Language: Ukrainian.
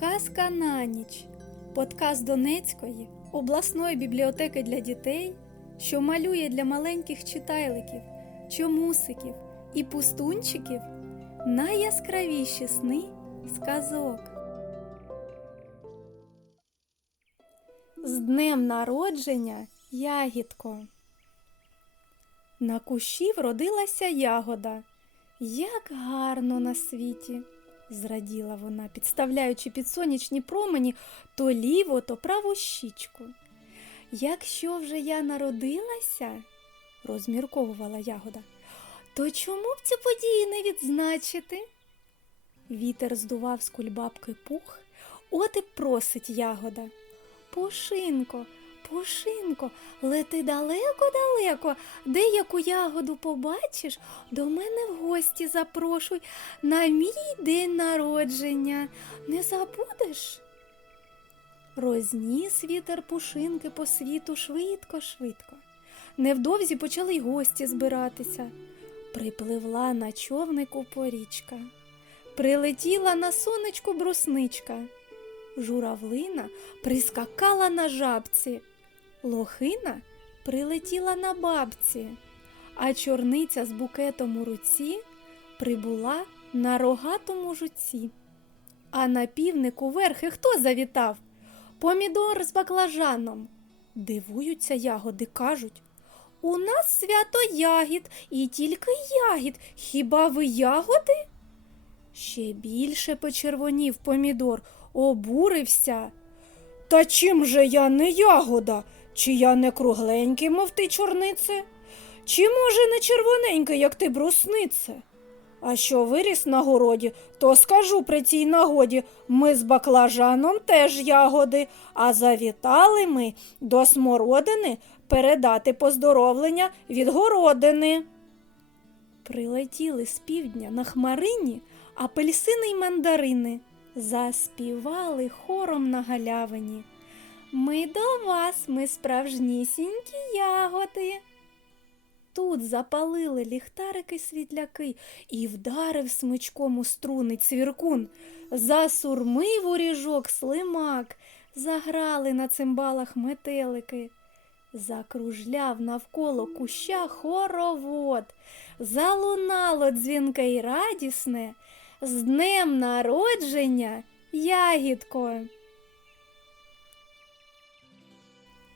Казка на ніч. Подкаст Донецької обласної бібліотеки для дітей, що малює для маленьких читайликів, чомусиків і пустунчиків найяскравіші сни сказок. З днем народження ягідко. На кущі вродилася ягода. Як гарно на світі, зраділа вона, підставляючи під сонячні промені то ліву, то праву щічку. Якщо вже я народилася, розмірковувала ягода, то чому б цю подію не відзначити? Вітер здував з кульбабки пух, от і просить ягода. Пушинко, Пушинко, лети далеко-далеко, де яку ягоду побачиш, до мене в гості запрошуй на мій день народження. Не забудеш? Розніс вітер пушинки по світу швидко-швидко. Невдовзі почали й гості збиратися. Припливла на човнику порічка, прилетіла на сонечку брусничка. Журавлина прискакала на жабці, лохина прилетіла на бабці, а чорниця з букетом у руці прибула на рогатому жуці. А на півнику верхи хто завітав? Помідор з баклажаном. Дивуються ягоди, кажуть. У нас свято ягід і тільки ягід. Хіба ви ягоди? Ще більше почервонів помідор, обурився. Та чим же я не ягода? Чи я не кругленький, мов ти чорнице? Чи, може, не червоненький, як ти бруснице? А що виріс на городі, то скажу при цій нагоді, ми з баклажаном теж ягоди, а завітали ми до смородини передати поздоровлення від городини. Прилетіли з півдня на хмарині апельсини й мандарини, заспівали хором на галявині. Ми до вас, ми справжнісінькі ягоди. Тут запалили ліхтарики світляки і вдарив смичком у струни цвіркун. Засурмив у ріжок слимак, заграли на цимбалах метелики. Закружляв навколо куща хоровод, залунало дзвінке й радісне, з днем народження ягідко.